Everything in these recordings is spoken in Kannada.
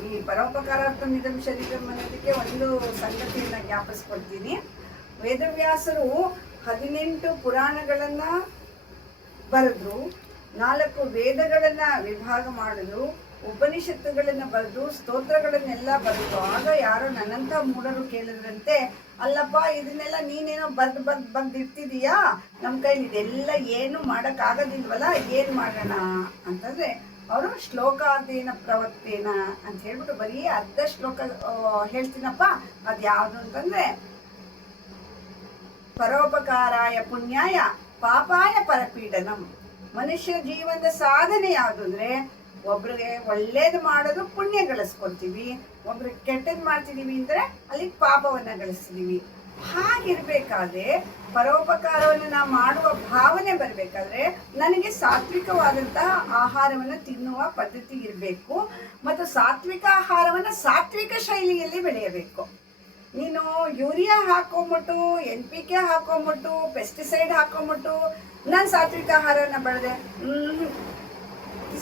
ಈ ಪರೋಪಕಾರಾರ್ಥಂ ಇದಂ ಶರೀರಂ ಅನ್ನೋದಕ್ಕೆ ಒಂದು ಸಂಗತಿಯನ್ನು ಜ್ಞಾಪಿಸ್ಕೊಳ್ತೀನಿ. ವೇದವ್ಯಾಸರು 18 ಪುರಾಣಗಳನ್ನು ಬರೆದ್ರು, 4 ವೇದಗಳನ್ನು ವಿಭಾಗ ಮಾಡಿದ್ರು, ಉಪನಿಷತ್ತುಗಳನ್ನು ಬರೆದು ಸ್ತೋತ್ರಗಳನ್ನೆಲ್ಲ ಬರೆದು. ಆಗ ಯಾರೋ ನನ್ನಂಥ ಮೂಢರು ಕೇಳಿದ್ರಂತೆ, ಅಲ್ಲಪ್ಪ ಇದನ್ನೆಲ್ಲ ನೀನೇನೋ ಬರ್ದಿರ್ತಿದೀಯಾ, ನಮ್ಮ ಕೈಲಿ ಇದೆಲ್ಲ ಏನು ಮಾಡೋಕ್ಕಾಗೋದಿಲ್ವಲ್ಲ, ಏನು ಮಾಡೋಣ ಅಂತಂದರೆ ಅವರು ಶ್ಲೋಕಾರ್ಧೇನ ಪ್ರವರ್ತೇನ ಅಂತ ಹೇಳ್ಬಿಟ್ಟು ಬರೀ ಅರ್ಧ ಶ್ಲೋಕ ಹೇಳ್ತೀನಪ್ಪ. ಅದು ಯಾವುದು ಅಂತಂದರೆ, ಪರೋಪಕಾರಾಯ ಪುಣ್ಯಾಯ ಪಾಪಾಯ ಪರಪೀಡನಂ. ಮನುಷ್ಯ ಜೀವನದ ಸಾಧನೆ ಯಾವುದು ಅಂದರೆ, ಒಬ್ರಿಗೆ ಒಳ್ಳೇದು ಮಾಡೋದು ಪುಣ್ಯ ಗಳಿಸ್ಕೊಳ್ತೀವಿ, ಒಬ್ರಿಗೆ ಕೆಟ್ಟದ್ದು ಮಾಡ್ತಿದ್ದೀವಿ ಅಂದರೆ ಅಲ್ಲಿ ಪಾಪವನ್ನು ಗಳಿಸ್ತೀವಿ. ಹಾಗಿರ್ಬೇಕಾದ್ರೆ ಪರೋಪಕಾರವನ್ನು ನಾವು ಮಾಡುವ ಭಾವನೆ ಬರಬೇಕಾದ್ರೆ ನನಗೆ ಸಾತ್ವಿಕವಾದಂತಹ ಆಹಾರವನ್ನು ತಿನ್ನುವ ಪದ್ಧತಿ ಇರಬೇಕು. ಮತ್ತು ಸಾತ್ವಿಕ ಆಹಾರವನ್ನು ಸಾತ್ವಿಕ ಶೈಲಿಯಲ್ಲಿ ಬೆಳೆಯಬೇಕು. ನೀನು ಯೂರಿಯಾ ಹಾಕೊಂಬಿಟ್ಟು, NPK ಹಾಕೊಂಬಿಟ್ಟು, ಪೆಸ್ಟಿಸೈಡ್ ಹಾಕೊಂಬಿಟ್ಟು ನಾನು ಸಾತ್ವಿಕ ಆಹಾರವನ್ನು ಬೆಳೆದೆ,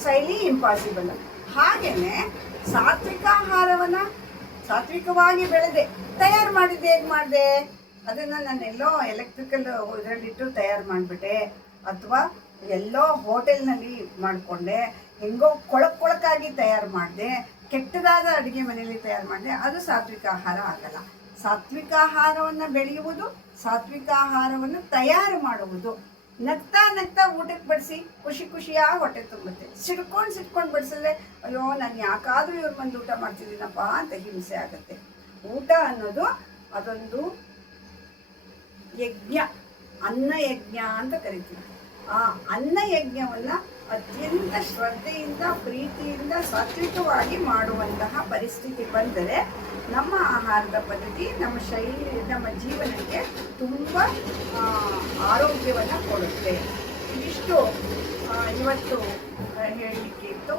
ಶೈಲಿ ಇಂಪಾಸಿಬಲ್. ಹಾಗೇನೆ ಸಾತ್ವಿಕ ಆಹಾರವನ್ನು ಸಾತ್ವಿಕವಾಗಿ ಬೆಳೆದೆ ತಯಾರು ಮಾಡಿದ್ದೆ. ಹೇಗೆ ಮಾಡಿದೆ? ಅದನ್ನು ನಾನೆಲ್ಲೋ ಎಲೆಕ್ಟ್ರಿಕಲ್ ಇದರಲ್ಲಿಟ್ಟು ತಯಾರು ಮಾಡಿಬಿಟ್ಟೆ, ಅಥವಾ ಎಲ್ಲೋ ಹೋಟೆಲ್ನಲ್ಲಿ ಮಾಡಿಕೊಂಡೆ, ಹೆಂಗೋ ಕೊಳಕಾಗಿ ತಯಾರು ಮಾಡಿದೆ, ಕೆಟ್ಟದಾದ ಅಡುಗೆ ಮನೆಯಲ್ಲಿ ತಯಾರು ಮಾಡಿದೆ. ಅದು ಸಾತ್ವಿಕ ಆಹಾರ ಆಗಲ್ಲ. ಸಾತ್ವಿಕ ಆಹಾರವನ್ನು ಬೆಳೆಯುವುದು, ಸಾತ್ವಿಕ ಆಹಾರವನ್ನು ತಯಾರು ಮಾಡುವುದು. ನಗ್ತಾ ನಗ್ತಾ ಊಟಕ್ಕೆ ಬಡಿಸಿ ಖುಷಿಯಾಗಿ ಹೊಟ್ಟೆ ತುಂಬುತ್ತೆ. ಸಿಡ್ಕೊಂಡು ಬಡಿಸಿದ್ರೆ ಅಯ್ಯೋ ನಾನು ಯಾಕಾದರೂ ಇವ್ರ ಬಂದು ಊಟ ಮಾಡ್ತಿದ್ದೀನಪ್ಪ ಅಂತ ಹಿಂಸೆ ಆಗುತ್ತೆ. ಊಟ ಅನ್ನೋದು ಅದೊಂದು ಯಜ್ಞ, ಅನ್ನ ಯಜ್ಞ ಅಂತ ಕರಿತೀವಿ. ಆ ಅನ್ನ ಯಜ್ಞವನ್ನು ಅತ್ಯಂತ ಶ್ರದ್ಧೆಯಿಂದ ಪ್ರೀತಿಯಿಂದ ಸಾತ್ವಿಕವಾಗಿ ಮಾಡುವಂತಹ ಪರಿಸ್ಥಿತಿ ಬಂದರೆ ನಮ್ಮ ಆಹಾರದ ಪದ್ಧತಿ, ನಮ್ಮ ಶೈಲಿ, ನಮ್ಮ ಜೀವನಕ್ಕೆ ತುಂಬ ಆರೋಗ್ಯವನ್ನು ಕೊಡುತ್ತೆ. ಇದಿಷ್ಟು ಇವತ್ತು ಹೇಳಲಿಕ್ಕೆ ಇತ್ತು.